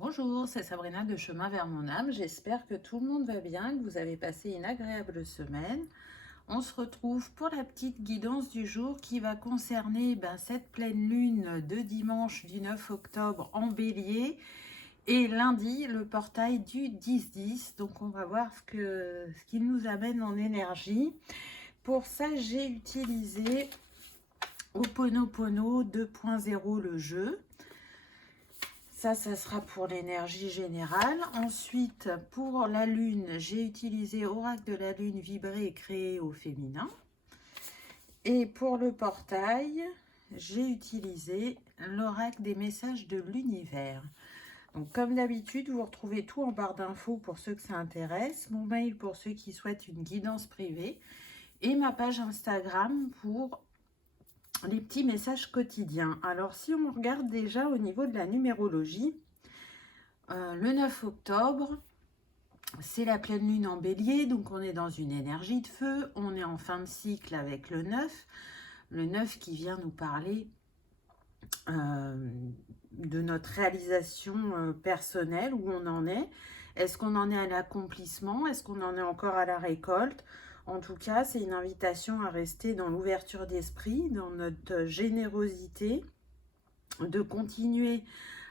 Bonjour, c'est Sabrina de Chemin vers mon âme. J'espère que tout le monde va bien, que vous avez passé une agréable semaine. On se retrouve pour la petite guidance du jour qui va concerner cette pleine lune de dimanche du 9 octobre en Bélier et lundi le portail du 10-10. Donc on va voir ce qui nous amène en énergie. Pour ça, j'ai utilisé Ho'oponopono 2.0 le jeu. Ça sera pour l'énergie générale. Ensuite, pour la lune, j'ai utilisé Oracle de la lune vibré et créé au féminin. Et pour le portail, j'ai utilisé l'oracle des messages de l'univers. Donc, comme d'habitude, vous retrouvez tout en barre d'infos pour ceux que ça intéresse, mon mail pour ceux qui souhaitent une guidance privée et ma page Instagram pour les petits messages quotidiens. Alors, si on regarde déjà au niveau de la numérologie, le 9 octobre, c'est la pleine lune en bélier, donc on est dans une énergie de feu, on est en fin de cycle avec le 9 qui vient nous parler de notre réalisation personnelle, où on en est. Est-ce qu'on en est à l'accomplissement? Est-ce qu'on en est encore à la récolte? En tout cas, c'est une invitation à rester dans l'ouverture d'esprit, dans notre générosité, de continuer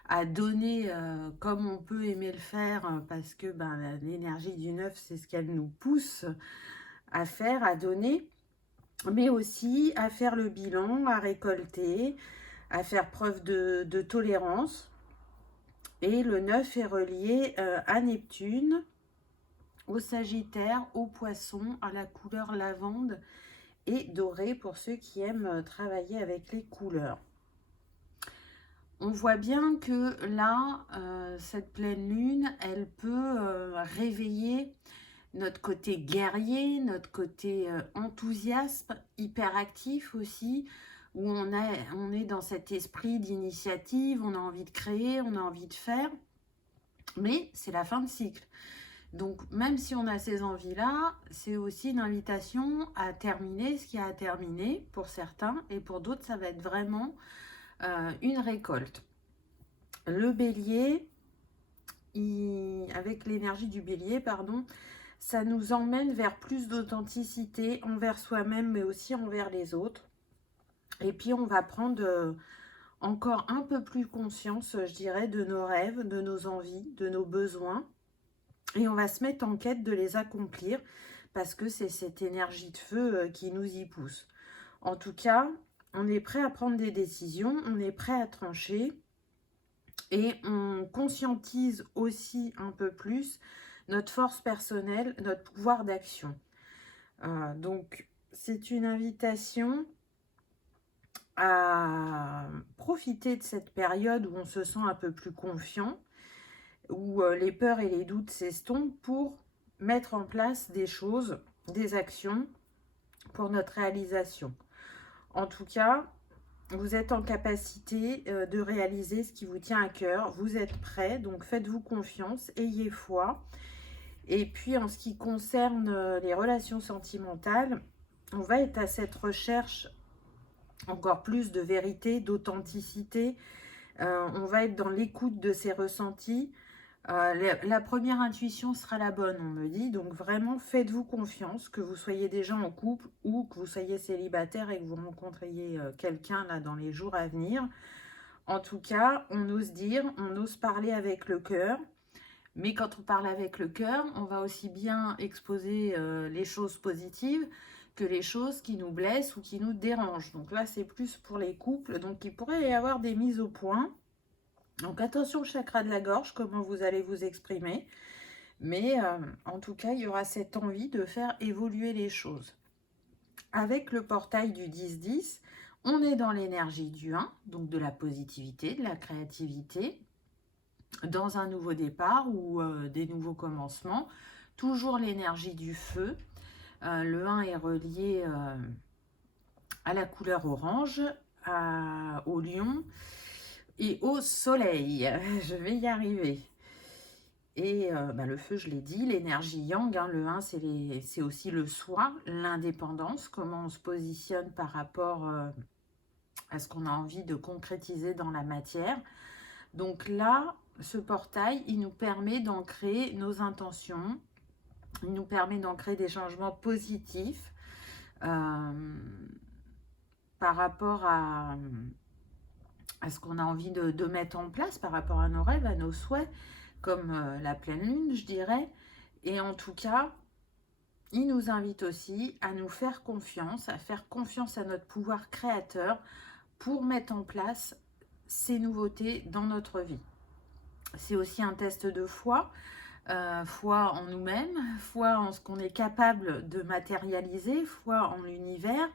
à donner comme on peut aimer le faire, parce que l'énergie du 9, c'est ce qu'elle nous pousse à faire, à donner, mais aussi à faire le bilan, à récolter, à faire preuve de tolérance. Et le 9 est relié à Neptune, au Sagittaire, au Poisson, à la couleur lavande et dorée pour ceux qui aiment travailler avec les couleurs. On voit bien que là, cette pleine lune, elle peut réveiller notre côté guerrier, notre côté enthousiasme, hyperactif aussi, où on est dans cet esprit d'initiative, on a envie de créer, on a envie de faire, mais c'est la fin de cycle. Donc même si on a ces envies-là, c'est aussi une invitation à terminer ce qui a à terminer pour certains, et pour d'autres, ça va être vraiment une récolte. Le bélier, avec l'énergie du bélier, pardon, ça nous emmène vers plus d'authenticité envers soi-même, mais aussi envers les autres. Et puis, on va prendre encore un peu plus conscience, je dirais, de nos rêves, de nos envies, de nos besoins. Et on va se mettre en quête de les accomplir, parce que c'est cette énergie de feu qui nous y pousse. En tout cas, on est prêt à prendre des décisions, on est prêt à trancher. Et on conscientise aussi un peu plus notre force personnelle, notre pouvoir d'action. Donc, c'est une invitation à profiter de cette période où on se sent un peu plus confiant, où les peurs et les doutes s'estompent, pour mettre en place des choses, des actions pour notre réalisation. En tout cas, vous êtes en capacité de réaliser ce qui vous tient à cœur. Vous êtes prêt, donc faites-vous confiance, ayez foi. Et puis, en ce qui concerne les relations sentimentales, on va être à cette recherche encore plus de vérité, d'authenticité. On va être dans l'écoute de ses ressentis. La première intuition sera la bonne, on me dit. Donc vraiment, faites-vous confiance, que vous soyez déjà en couple ou que vous soyez célibataire et que vous rencontriez quelqu'un là dans les jours à venir. En tout cas, on ose dire, on ose parler avec le cœur. Mais quand on parle avec le cœur, on va aussi bien exposer les choses positives que les choses qui nous blessent ou qui nous dérangent. Donc là, c'est plus pour les couples. Donc il pourrait y avoir des mises au point. Donc attention au chakra de la gorge, comment vous allez vous exprimer. Mais en tout cas, il y aura cette envie de faire évoluer les choses. Avec le portail du 10-10, on est dans l'énergie du 1, donc de la positivité, de la créativité, dans un nouveau départ ou des nouveaux commencements. Toujours l'énergie du feu. Le 1 est relié à la couleur orange, au lion et au soleil. Je vais y arriver. Et le feu, je l'ai dit, l'énergie yang, hein, le 1, c'est aussi le soi, l'indépendance, comment on se positionne par rapport à ce qu'on a envie de concrétiser dans la matière. Donc là, ce portail, il nous permet d'ancrer nos intentions, il nous permet d'ancrer des changements positifs par rapport à ce qu'on a envie de mettre en place, par rapport à nos rêves, à nos souhaits, comme la pleine lune, je dirais. Et en tout cas, il nous invite aussi à nous faire confiance, à faire confiance à notre pouvoir créateur pour mettre en place ces nouveautés dans notre vie. C'est aussi un test de foi, foi en nous-mêmes, foi en ce qu'on est capable de matérialiser, foi en l'univers.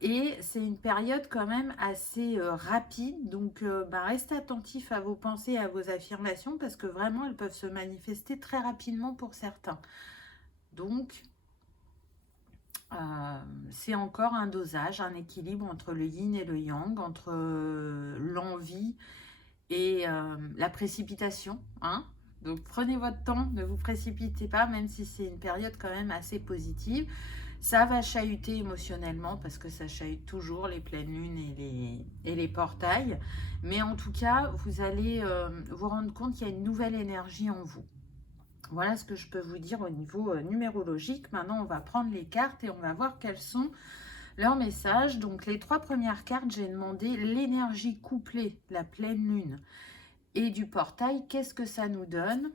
Et c'est une période quand même assez rapide, donc restez attentifs à vos pensées, à vos affirmations, parce que vraiment elles peuvent se manifester très rapidement pour certains. Donc c'est encore un dosage, un équilibre entre le yin et le yang, entre l'envie et la précipitation, hein. Donc prenez votre temps, ne vous précipitez pas, même si c'est une période quand même assez positive. Ça va chahuter émotionnellement, parce que ça chahute toujours les pleines lunes et les portails. Mais en tout cas, vous allez vous rendre compte qu'il y a une nouvelle énergie en vous. Voilà ce que je peux vous dire au niveau numérologique. Maintenant, on va prendre les cartes et on va voir quels sont leurs messages. Donc, les 3 premières cartes, j'ai demandé l'énergie couplée, la pleine lune et du portail. Qu'est-ce que ça nous donne?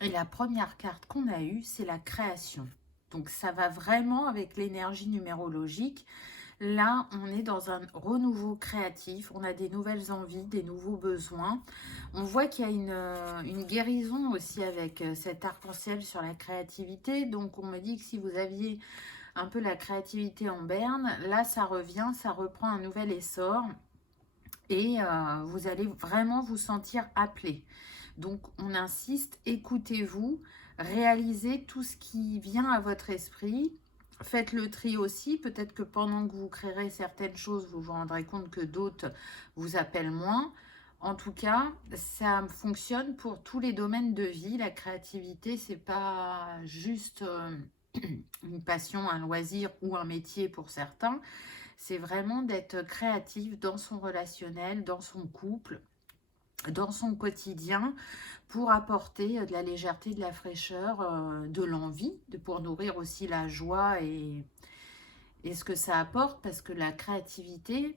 Et la première carte qu'on a eue, c'est la création. Donc, ça va vraiment avec l'énergie numérologique. Là, on est dans un renouveau créatif, on a des nouvelles envies, des nouveaux besoins. On voit qu'il y a une guérison aussi avec cet arc-en-ciel sur la créativité. Donc, on me dit que si vous aviez un peu la créativité en berne, là, ça revient, ça reprend un nouvel essor. Et vous allez vraiment vous sentir appelé. Donc, on insiste, écoutez-vous, réalisez tout ce qui vient à votre esprit. Faites le tri aussi. Peut-être que pendant que vous créerez certaines choses, vous vous rendrez compte que d'autres vous appellent moins. En tout cas, ça fonctionne pour tous les domaines de vie. La créativité, c'est pas juste une passion, un loisir ou un métier pour certains. C'est vraiment d'être créatif dans son relationnel, dans son couple, dans son quotidien, pour apporter de la légèreté, de la fraîcheur, de l'envie, pour nourrir aussi la joie et ce que ça apporte, parce que la créativité,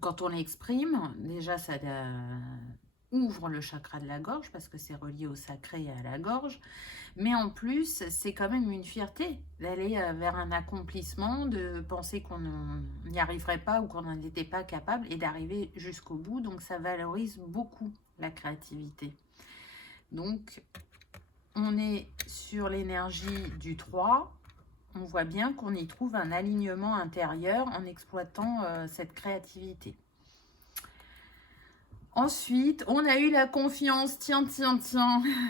quand on l'exprime, déjà ça ouvre le chakra de la gorge, parce que c'est relié au sacré et à la gorge, mais en plus, c'est quand même une fierté d'aller vers un accomplissement, de penser qu'on n'y arriverait pas ou qu'on n'en était pas capable et d'arriver jusqu'au bout. Donc, ça valorise beaucoup la créativité. Donc, on est sur l'énergie du 3. On voit bien qu'on y trouve un alignement intérieur en exploitant cette créativité. Ensuite, on a eu la confiance, tiens.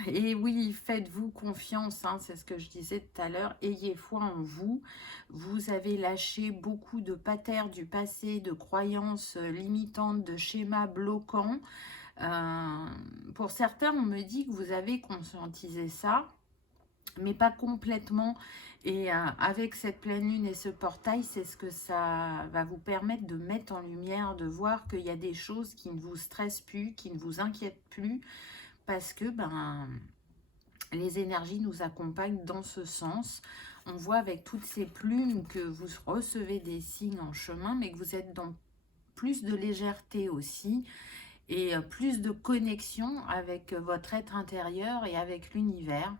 Et oui, faites-vous confiance, hein, c'est ce que je disais tout à l'heure. Ayez foi en vous. Vous avez lâché beaucoup de patterns du passé, de croyances limitantes, de schémas bloquants. Pour certains, on me dit que vous avez conscientisé ça, mais pas complètement. Et avec cette pleine lune et ce portail, c'est ce que ça va vous permettre de mettre en lumière, de voir qu'il y a des choses qui ne vous stressent plus, qui ne vous inquiètent plus, parce que les énergies nous accompagnent dans ce sens. On voit avec toutes ces plumes que vous recevez des signes en chemin, mais que vous êtes dans plus de légèreté aussi, et plus de connexion avec votre être intérieur et avec l'univers.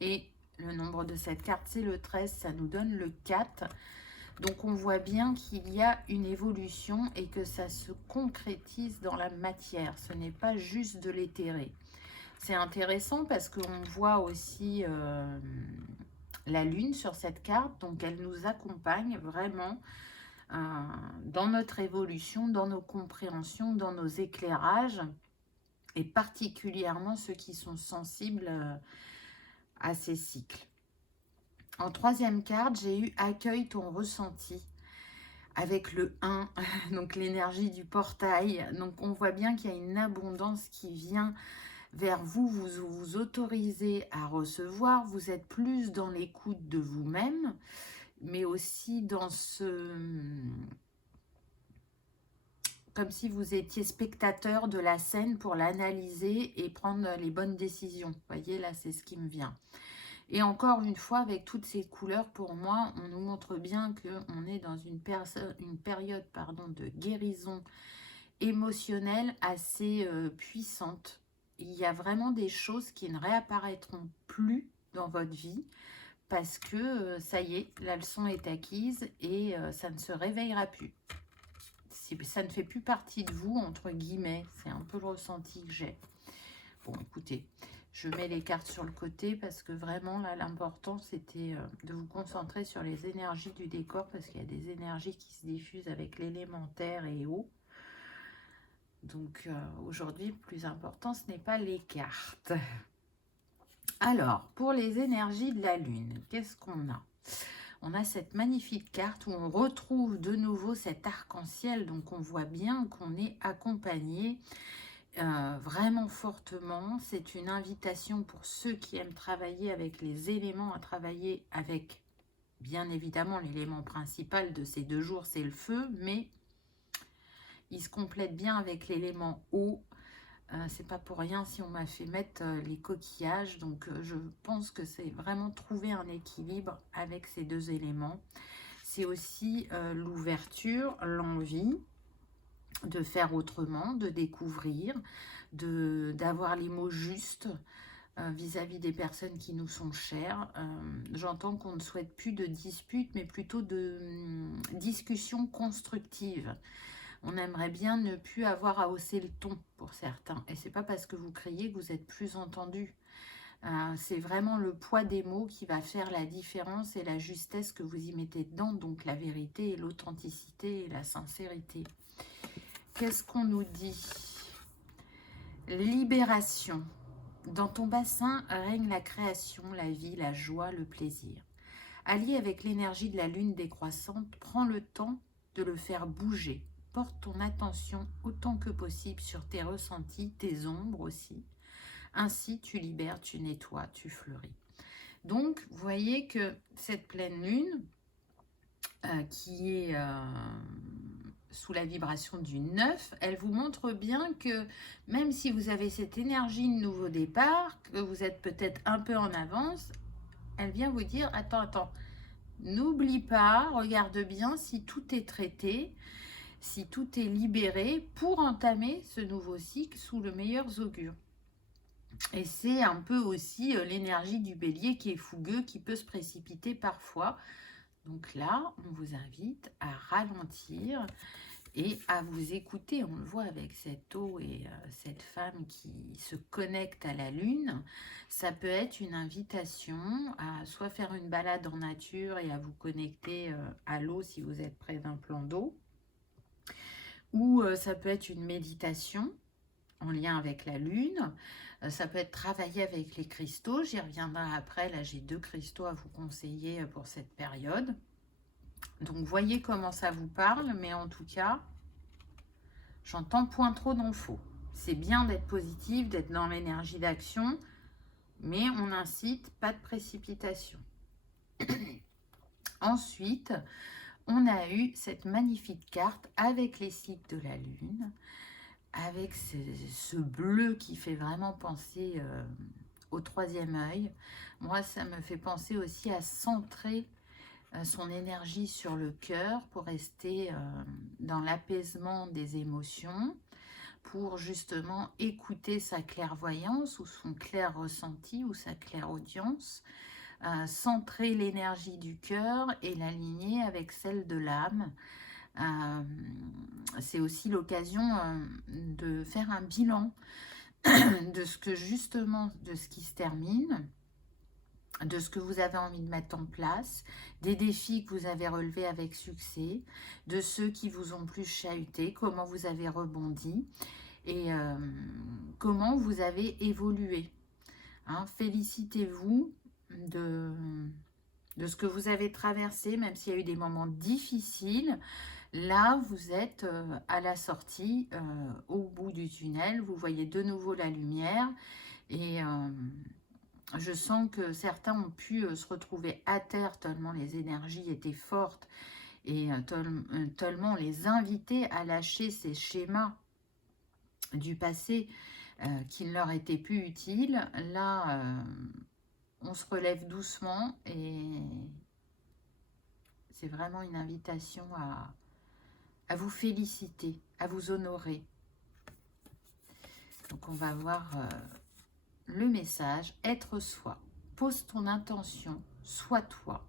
Et le nombre de cette carte, c'est le 13, ça nous donne le 4. Donc, on voit bien qu'il y a une évolution et que ça se concrétise dans la matière. Ce n'est pas juste de l'éthéré. C'est intéressant parce qu'on voit aussi la lune sur cette carte. Donc, elle nous accompagne vraiment dans notre évolution, dans nos compréhensions, dans nos éclairages. Et particulièrement ceux qui sont sensibles à ces cycles. En troisième carte, j'ai eu accueille ton ressenti avec le 1, donc l'énergie du portail. Donc on voit bien qu'il y a une abondance qui vient vers vous, vous vous autorisez à recevoir, vous êtes plus dans l'écoute de vous-même, mais aussi dans ce comme si vous étiez spectateur de la scène pour l'analyser et prendre les bonnes décisions. Vous voyez, là, c'est ce qui me vient. Et encore une fois, avec toutes ces couleurs, pour moi, on nous montre bien qu'on est dans une période de guérison émotionnelle assez puissante. Il y a vraiment des choses qui ne réapparaîtront plus dans votre vie parce que ça y est, la leçon est acquise et ça ne se réveillera plus. Ça ne fait plus partie de vous, entre guillemets. C'est un peu le ressenti que j'ai. Bon, écoutez, je mets les cartes sur le côté parce que vraiment, là, l'important, c'était de vous concentrer sur les énergies du décor parce qu'il y a des énergies qui se diffusent avec l'élémentaire et eau. Donc, aujourd'hui, le plus important, ce n'est pas les cartes. Alors, pour les énergies de la Lune, qu'est-ce qu'on a? On a cette magnifique carte où on retrouve de nouveau cet arc-en-ciel. Donc, on voit bien qu'on est accompagné vraiment fortement. C'est une invitation pour ceux qui aiment travailler avec les éléments, à travailler avec, bien évidemment, l'élément principal de ces 2 jours, c'est le feu, mais il se complète bien avec l'élément eau. C'est pas pour rien si on m'a fait mettre les coquillages. Donc, je pense que c'est vraiment trouver un équilibre avec ces 2 éléments. C'est aussi l'ouverture, l'envie de faire autrement, de découvrir, d'avoir les mots justes vis-à-vis des personnes qui nous sont chères. J'entends qu'on ne souhaite plus de disputes, mais plutôt de discussions constructives. On aimerait bien ne plus avoir à hausser le ton pour certains. Et c'est pas parce que vous criez que vous êtes plus entendu. C'est vraiment le poids des mots qui va faire la différence et la justesse que vous y mettez dedans. Donc la vérité et l'authenticité et la sincérité. Qu'est-ce qu'on nous dit? Libération. Dans ton bassin règne la création, la vie, la joie, le plaisir. Allié avec l'énergie de la lune décroissante, prends le temps de le faire bouger. Porte ton attention autant que possible sur tes ressentis, tes ombres aussi. Ainsi, tu libères, tu nettoies, tu fleuris. Donc, vous voyez que cette pleine lune, qui est sous la vibration du 9, elle vous montre bien que même si vous avez cette énergie de nouveau départ, que vous êtes peut-être un peu en avance, elle vient vous dire, attends, n'oublie pas, regarde bien si tout est traité, si tout est libéré pour entamer ce nouveau cycle sous le meilleur augure. Et c'est un peu aussi l'énergie du bélier qui est fougueux, qui peut se précipiter parfois. Donc là, on vous invite à ralentir et à vous écouter. On le voit avec cette eau et cette femme qui se connecte à la lune. Ça peut être une invitation à soit faire une balade en nature et à vous connecter à l'eau si vous êtes près d'un plan d'eau. Ou ça peut être une méditation en lien avec la lune. Ça peut être travailler avec les cristaux. J'y reviendrai après. Là, j'ai 2 cristaux à vous conseiller pour cette période. Donc, voyez comment ça vous parle. Mais en tout cas, j'entends point trop dans le faux. C'est bien d'être positif, d'être dans l'énergie d'action. Mais on incite pas de précipitation. Ensuite, on a eu cette magnifique carte avec les cycles de la lune, avec ce bleu qui fait vraiment penser au 3e œil. Moi, ça me fait penser aussi à centrer son énergie sur le cœur pour rester dans l'apaisement des émotions, pour justement écouter sa clairvoyance ou son clair ressenti ou sa clairaudience, centrer l'énergie du cœur et l'aligner avec celle de l'âme. C'est aussi l'occasion de faire un bilan de ce que justement, de ce qui se termine, de ce que vous avez envie de mettre en place, des défis que vous avez relevés avec succès, de ceux qui vous ont plus chahuté, comment vous avez rebondi et comment vous avez évolué. Hein, félicitez-vous de ce que vous avez traversé, même s'il y a eu des moments difficiles. Là, vous êtes à la sortie, au bout du tunnel, vous voyez de nouveau la lumière et je sens que certains ont pu se retrouver à terre tellement les énergies étaient fortes et tellement les inviter à lâcher ces schémas du passé qui ne leur étaient plus utiles. Là, on se relève doucement et c'est vraiment une invitation à vous féliciter, à vous honorer. Donc on va voir le message, être soi. Pose ton intention, sois toi.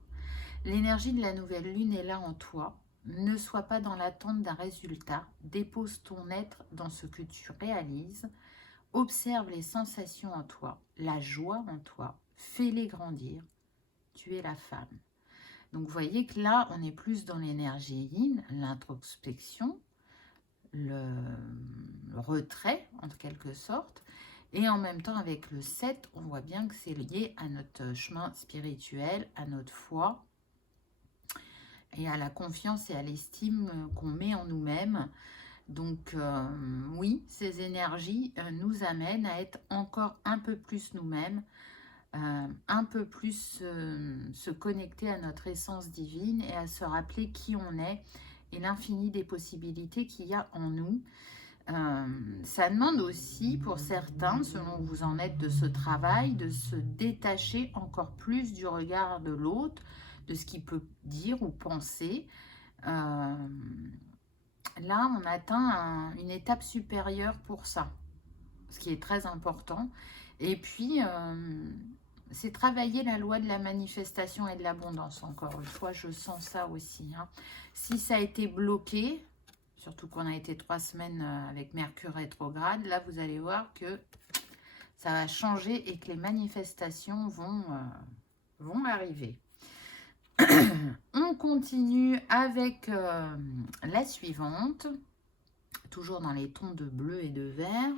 L'énergie de la nouvelle lune est là en toi. Ne sois pas dans l'attente d'un résultat. Dépose ton être dans ce que tu réalises. Observe les sensations en toi, la joie en toi. Fais-les grandir. Tu es la femme. Donc vous voyez que là, on est plus dans l'énergie yin, l'introspection, le retrait en quelque sorte. Et en même temps, avec le 7, on voit bien que c'est lié à notre chemin spirituel, à notre foi et à la confiance et à l'estime qu'on met en nous-mêmes. Donc oui, ces énergies nous amènent à être encore un peu plus nous-mêmes, un peu plus se connecter à notre essence divine et à se rappeler qui on est et l'infini des possibilités qu'il y a en nous. Ça demande aussi pour certains, selon où vous en êtes de ce travail, de se détacher encore plus du regard de l'autre, de ce qu'il peut dire ou penser. Là, on atteint une étape supérieure pour ça, ce qui est très important. Et puis, c'est travailler la loi de la manifestation et de l'abondance, encore une fois, je sens ça aussi. Hein. Si ça a été bloqué, surtout qu'on a été 3 semaines avec Mercure rétrograde, là, vous allez voir que ça va changer et que les manifestations vont arriver. On continue avec la suivante, toujours dans les tons de bleu et de vert.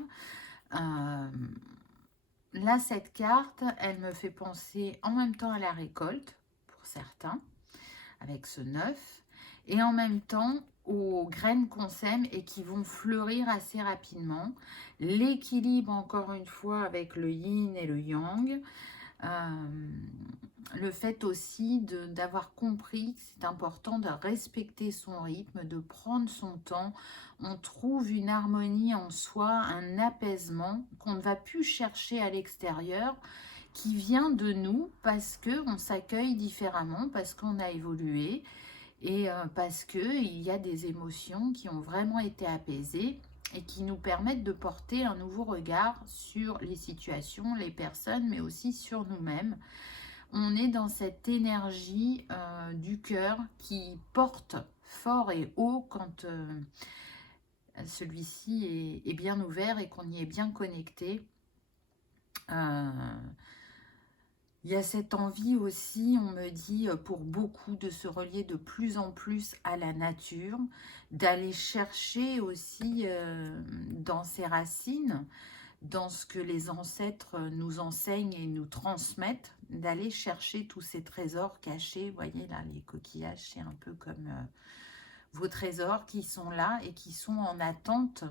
Là, cette carte, elle me fait penser en même temps à la récolte, pour certains, avec ce 9, et en même temps aux graines qu'on sème et qui vont fleurir assez rapidement. L'équilibre, encore une fois, avec le yin et le yang. Le fait aussi d'avoir compris que c'est important de respecter son rythme, de prendre son temps. On trouve une harmonie en soi, un apaisement qu'on ne va plus chercher à l'extérieur, qui vient de nous parce qu'on s'accueille différemment, parce qu'on a évolué et parce qu'il y a des émotions qui ont vraiment été apaisées et qui nous permettent de porter un nouveau regard sur les situations, les personnes, mais aussi sur nous-mêmes. On est dans cette énergie du cœur qui porte fort et haut quand celui-ci est bien ouvert et qu'on y est bien connecté. Il y a cette envie aussi, on me dit, pour beaucoup, de se relier de plus en plus à la nature, d'aller chercher aussi dans ses racines, dans ce que les ancêtres nous enseignent et nous transmettent, d'aller chercher tous ces trésors cachés. Vous voyez là, les coquillages, c'est un peu comme vos trésors qui sont là et qui sont en attente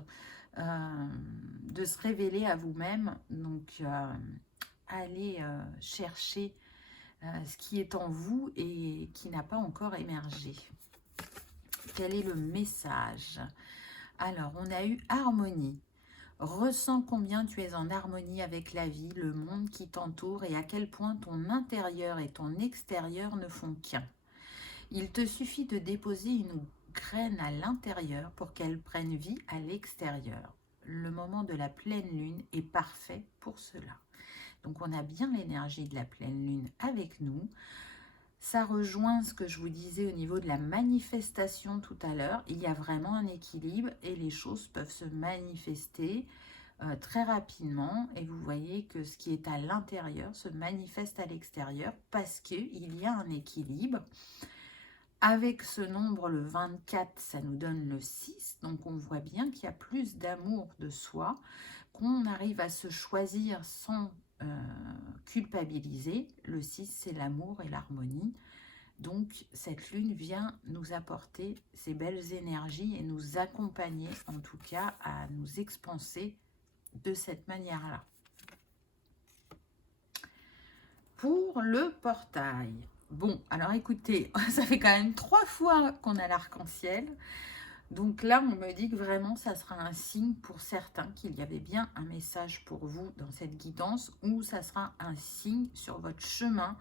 de se révéler à vous-même. Donc, allez chercher ce qui est en vous et qui n'a pas encore émergé. Quel est le message? Alors, on a eu harmonie. Ressens combien tu es en harmonie avec la vie, le monde qui t'entoure et à quel point ton intérieur et ton extérieur ne font qu'un. Il te suffit de déposer une graine à l'intérieur pour qu'elle prenne vie à l'extérieur. Le moment de la pleine lune est parfait pour cela. Donc on a bien l'énergie de la pleine lune avec nous. Ça rejoint ce que je vous disais au niveau de la manifestation tout à l'heure. Il y a vraiment un équilibre et les choses peuvent se manifester très rapidement. Et vous voyez que ce qui est à l'intérieur se manifeste à l'extérieur parce qu'il y a un équilibre. Avec ce nombre, le 24, ça nous donne le 6. Donc on voit bien qu'il y a plus d'amour de soi, qu'on arrive à se choisir sans culpabiliser. Le 6, c'est l'amour et l'harmonie. Donc, cette lune vient nous apporter ces belles énergies et nous accompagner, en tout cas, à nous expanser de cette manière-là. Pour le portail, Bon, alors écoutez, ça fait quand même 3 fois qu'on a l'arc-en-ciel. Donc là, on me dit que vraiment, ça sera un signe pour certains qu'il y avait bien un message pour vous dans cette guidance, ou ça sera un signe sur votre chemin.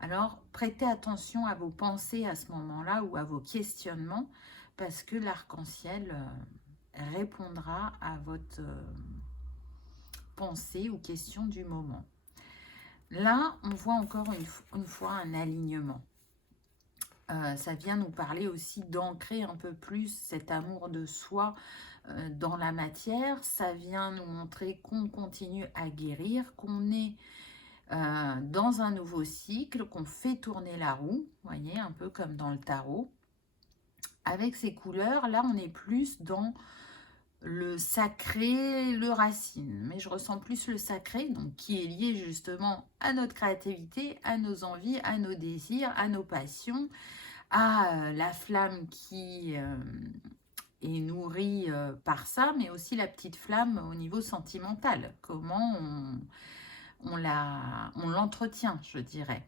Alors, prêtez attention à vos pensées à ce moment-là ou à vos questionnements, parce que l'arc-en-ciel répondra à votre pensée ou question du moment. Là, on voit encore une fois un alignement. Ça vient nous parler aussi d'ancrer un peu plus cet amour de soi dans la matière. Ça vient nous montrer qu'on continue à guérir, qu'on est dans un nouveau cycle, qu'on fait tourner la roue, vous voyez, un peu comme dans le tarot. Avec ces couleurs, là, on est plus dans le sacré, le racine. Mais je ressens plus le sacré, donc qui est lié justement à notre créativité, à nos envies, à nos désirs, à nos passions, à la flamme qui est nourrie par ça, mais aussi la petite flamme au niveau sentimental. Comment on l'entretient, je dirais.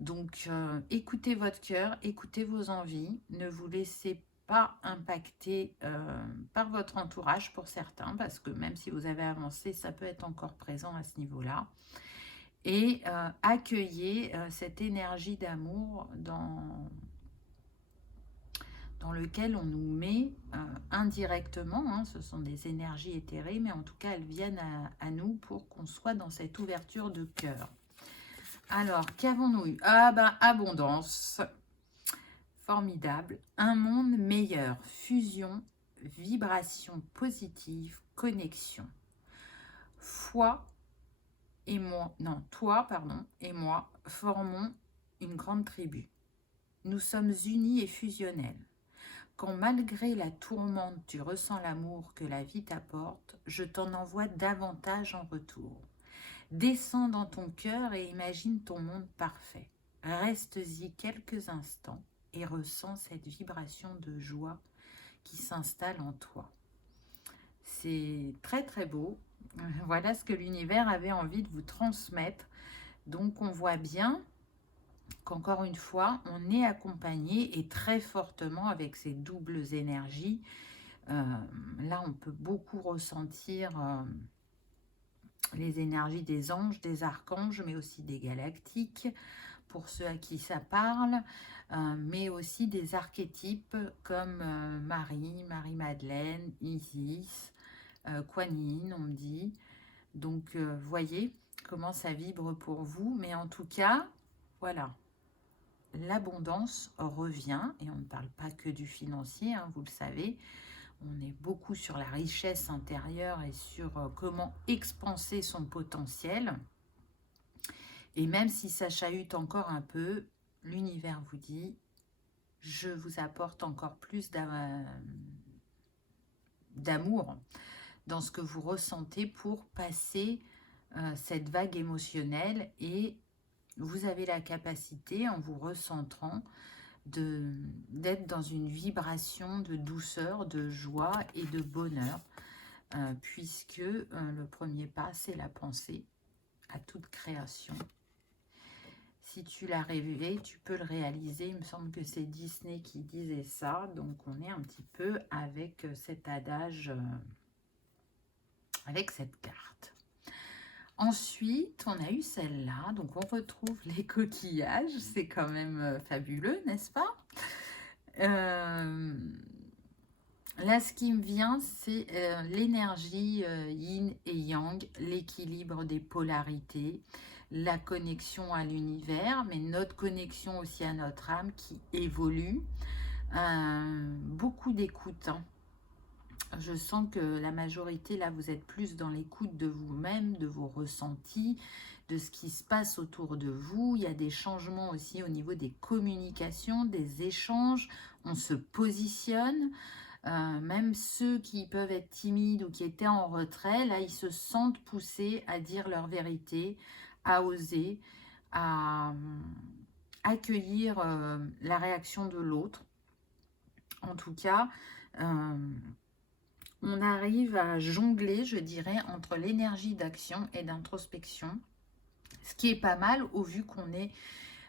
Donc, écoutez votre cœur, écoutez vos envies, ne vous laissez pas impacter par votre entourage pour certains, parce que même si vous avez avancé, ça peut être encore présent à ce niveau-là. Et accueillez cette énergie d'amour dans lequel on nous met indirectement, hein, ce sont des énergies éthérées, mais en tout cas, elles viennent à nous pour qu'on soit dans cette ouverture de cœur. Alors, qu'avons-nous eu? Ah ben, abondance. Formidable. Un monde meilleur. Fusion, vibration positive, connexion. Foi et moi, non, toi, pardon, et moi formons une grande tribu. Nous sommes unis et fusionnels. Quand malgré la tourmente, tu ressens l'amour que la vie t'apporte, je t'en envoie davantage en retour. Descends dans ton cœur et imagine ton monde parfait. Reste-y quelques instants et ressens cette vibration de joie qui s'installe en toi. C'est très très beau. Voilà ce que l'univers avait envie de vous transmettre. Donc on voit bien qu'encore une fois, on est accompagné et très fortement avec ces doubles énergies. Là, on peut beaucoup ressentir les énergies des anges, des archanges, mais aussi des galactiques, pour ceux à qui ça parle, mais aussi des archétypes comme Marie, Marie-Madeleine, Isis, Kuan Yin, on me dit. Donc, voyez comment ça vibre pour vous. Mais en tout cas, voilà, l'abondance revient, et on ne parle pas que du financier, hein, vous le savez. On est beaucoup sur la richesse intérieure et sur comment expanser son potentiel. Et même si ça chahute encore un peu, l'univers vous dit, je vous apporte encore plus d'amour dans ce que vous ressentez pour passer cette vague émotionnelle, et vous avez la capacité, en vous recentrant, d'être dans une vibration de douceur, de joie et de bonheur, puisque le premier pas, c'est la pensée à toute création. Si tu l'as rêvé, tu peux le réaliser. Il me semble que c'est Disney qui disait ça. Donc, on est un petit peu avec cet adage, avec cette carte. Ensuite, on a eu celle-là. Donc, on retrouve les coquillages. C'est quand même fabuleux, n'est-ce pas? Là, ce qui me vient, c'est l'énergie yin et yang, l'équilibre des polarités, la connexion à l'univers, mais notre connexion aussi à notre âme qui évolue. Beaucoup d'écoute. Hein. Je sens que la majorité, là, vous êtes plus dans l'écoute de vous-même, de vos ressentis, de ce qui se passe autour de vous. Il y a des changements aussi au niveau des communications, des échanges. On se positionne. Même ceux qui peuvent être timides ou qui étaient en retrait, là, ils se sentent poussés à dire leur vérité, à oser, à accueillir la réaction de l'autre. En tout cas, on arrive à jongler, je dirais, entre l'énergie d'action et d'introspection, ce qui est pas mal au vu qu'on est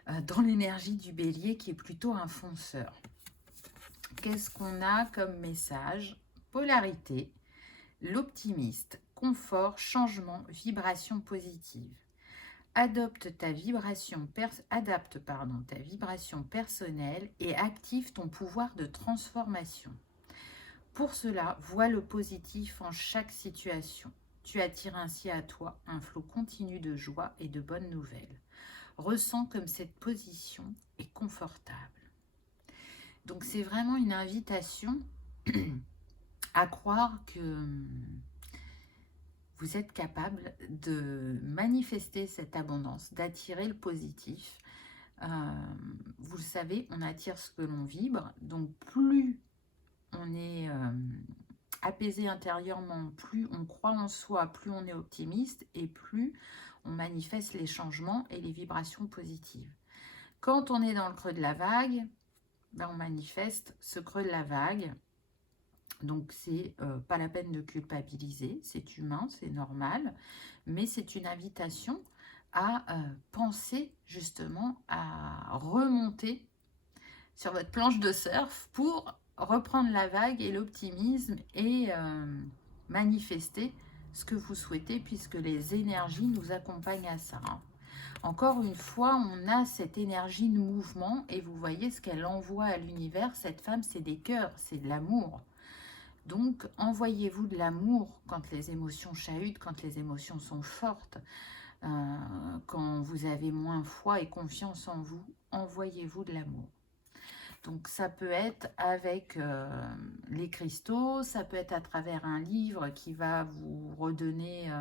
dans l'énergie du bélier qui est plutôt un fonceur. Qu'est-ce qu'on a comme message? Polarité, l'optimiste, confort, changement, vibration positive. Adapte ta vibration personnelle et active ton pouvoir de transformation. Pour cela, vois le positif en chaque situation. Tu attires ainsi à toi un flot continu de joie et de bonnes nouvelles. Ressens comme cette position est confortable. Donc c'est vraiment une invitation à croire que vous êtes capable de manifester cette abondance, d'attirer le positif. Vous le savez, on attire ce que l'on vibre. Donc plus on est apaisé intérieurement, plus on croit en soi, plus on est optimiste et plus on manifeste les changements et les vibrations positives. Quand on est dans le creux de la vague, ben on manifeste ce creux de la vague. Donc, c'est pas la peine de culpabiliser, c'est humain, c'est normal, mais c'est une invitation à penser justement à remonter sur votre planche de surf pour reprendre la vague et l'optimisme et manifester ce que vous souhaitez puisque les énergies nous accompagnent à ça. Encore une fois, on a cette énergie de mouvement et vous voyez ce qu'elle envoie à l'univers. Cette femme, c'est des cœurs, c'est de l'amour. Donc, envoyez-vous de l'amour quand les émotions chahutent, quand les émotions sont fortes, quand vous avez moins foi et confiance en vous, envoyez-vous de l'amour. Donc, ça peut être avec les cristaux, ça peut être à travers un livre qui va vous redonner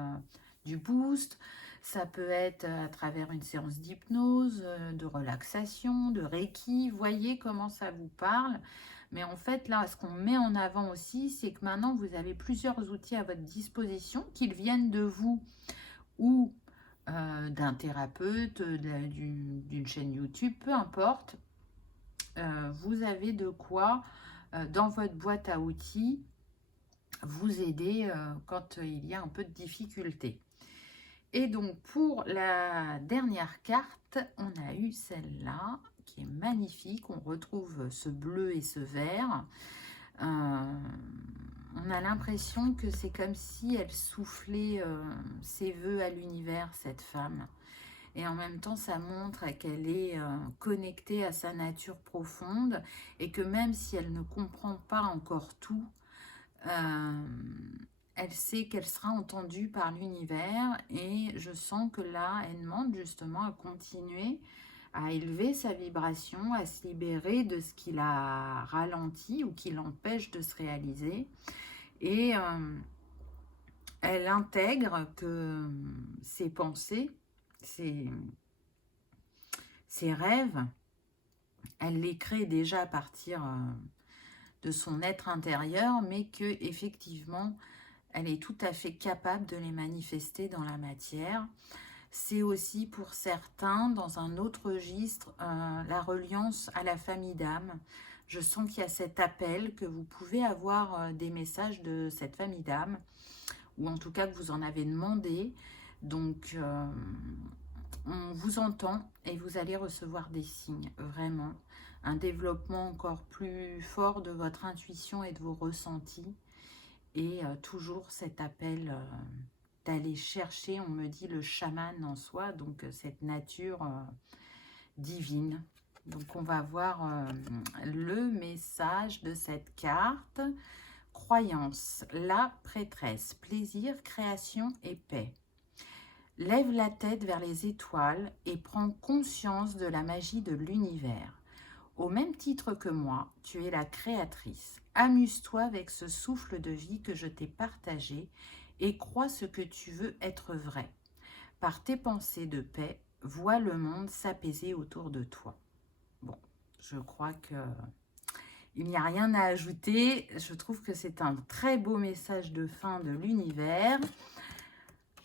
du boost, ça peut être à travers une séance d'hypnose, de relaxation, de Reiki. Voyez comment ça vous parle. Mais en fait, là, ce qu'on met en avant aussi, c'est que maintenant, vous avez plusieurs outils à votre disposition, qu'ils viennent de vous ou d'un thérapeute, d'une chaîne YouTube, peu importe. Vous avez de quoi, dans votre boîte à outils, vous aider quand il y a un peu de difficulté. Et donc, pour la dernière carte, on a eu celle-là, qui est magnifique. On retrouve ce bleu et ce vert. On a l'impression que c'est comme si elle soufflait ses vœux à l'univers, cette femme. Et en même temps, ça montre qu'elle est connectée à sa nature profonde et que même si elle ne comprend pas encore tout, elle sait qu'elle sera entendue par l'univers et je sens que là, elle demande justement à continuer à élever sa vibration, à se libérer de ce qui la ralentit ou qui l'empêche de se réaliser. Et elle intègre que ses pensées, ses rêves, elle les crée déjà à partir de son être intérieur, mais que effectivement, elle est tout à fait capable de les manifester dans la matière. C'est aussi pour certains, dans un autre registre, la reliance à la famille d'âme. Je sens qu'il y a cet appel, que vous pouvez avoir des messages de cette famille d'âme, ou en tout cas que vous en avez demandé. Donc, on vous entend et vous allez recevoir des signes, vraiment. Un développement encore plus fort de votre intuition et de vos ressentis. Et toujours cet appel d'aller chercher, on me dit, le chaman en soi, donc cette nature divine. Donc on va voir le message de cette carte. Croyance, la prêtresse, plaisir, création et paix. Lève la tête vers les étoiles et prends conscience de la magie de l'univers. Au même titre que moi, tu es la créatrice. Amuse-toi avec ce souffle de vie que je t'ai partagé et crois ce que tu veux être vrai. Par tes pensées de paix, vois le monde s'apaiser autour de toi. Bon, je crois que il n'y a rien à ajouter. Je trouve que c'est un très beau message de fin de l'univers.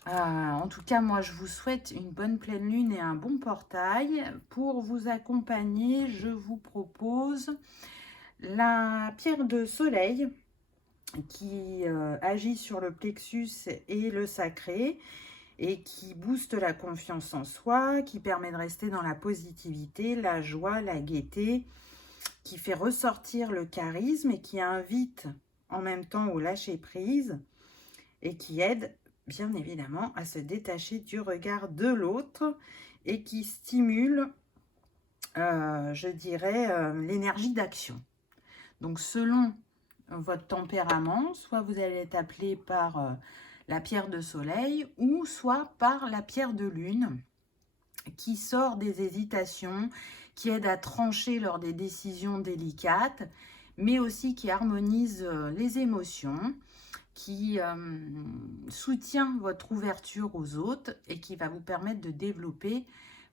En tout cas, moi, je vous souhaite une bonne pleine lune et un bon portail. Pour vous accompagner, je vous propose la pierre de soleil qui agit sur le plexus et le sacré. et qui booste la confiance en soi, qui permet de rester dans la positivité, la joie, la gaieté, qui fait ressortir le charisme et qui invite en même temps au lâcher-prise et qui aide bien évidemment à se détacher du regard de l'autre et qui stimule, je dirais, l'énergie d'action. Donc selon votre tempérament, soit vous allez être appelé par la pierre de soleil ou soit par la pierre de lune qui sort des hésitations, qui aide à trancher lors des décisions délicates, mais aussi qui harmonise les émotions, qui soutient votre ouverture aux autres et qui va vous permettre de développer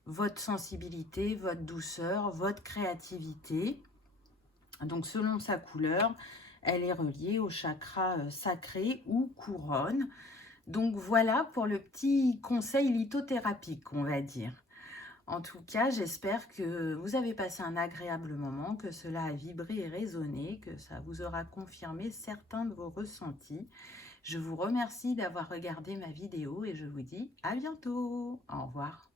votre sensibilité, votre douceur, votre créativité. Donc selon sa couleur, elle est reliée au chakra sacré ou couronne. Donc voilà pour le petit conseil lithothérapique, on va dire. En tout cas, j'espère que vous avez passé un agréable moment, que cela a vibré et résonné, que ça vous aura confirmé certains de vos ressentis. Je vous remercie d'avoir regardé ma vidéo et je vous dis à bientôt. Au revoir.